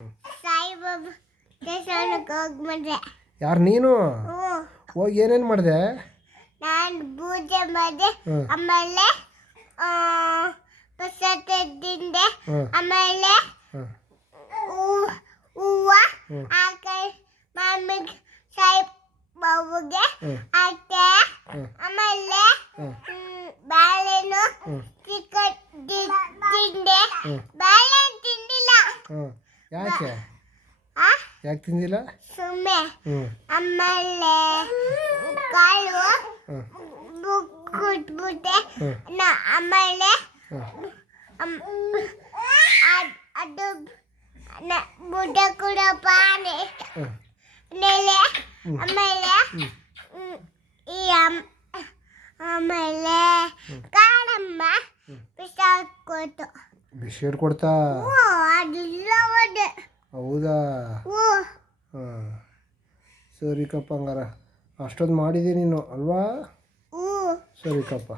ಸಾಯಿಬಾಬಾ ದೇವಸ್ಥಾನಕ್ಕೆ ಹೋಗಿ ಬಂದೆ. ಯಾರು ನೀನು? ಹೋಗಿ ಏನೇನು ಮಾಡಿದೆ? ನಾನು ಪೂಜೆ ಮಾಡಿದೆ, ಆಮೇಲೆ ಪ್ರಸಾದ ತಿಂದೆ, ಆಮೇಲೆ ಹೂವು ಹಾಕಿ ಮಮ್ಮಿಗೆ ಸಾಯಿಬಾಬಾಗೆ ಹಾಕ್ತೆ, ಆಮೇಲೆ ಬಾಳೆಹಣ್ಣು ತಿಂದೆ. ಬಾಳೆಹಣ್ಣು ತಿಂದಿಲ್ಲ. ಯಾಕೆ ತಿಂದಿಲ್ಲ? ಸುಮ್ಮನೆ. ಆಮೇಲೆ ಕಾಳು ಕುಟ್ಬಿಟ್ಟೆ. ಆಮೇಲೆ ಅದು ಬುಡ್ಡ ಕೂಡ ಪಾನೆ ನೆಲೆ. ಆಮೇಲೆ ಆಮೇಲೆ ಕಾಳಮ್ಮ ಬಿಸ್ಕೆಟ್ ಕೊಡ್ತಾ? ಅದೆಲ್ಲ ಒಡೆ. ಹೌದಾ? ಹಾಂ, ಸರಿ ಕಪ್ಪ, ಹಂಗಾರ ಅಷ್ಟೊಂದು ಮಾಡಿದ್ದೀನಿ ನೀನು ಅಲ್ವಾ? ಸರಿ ಕಪ್ಪ.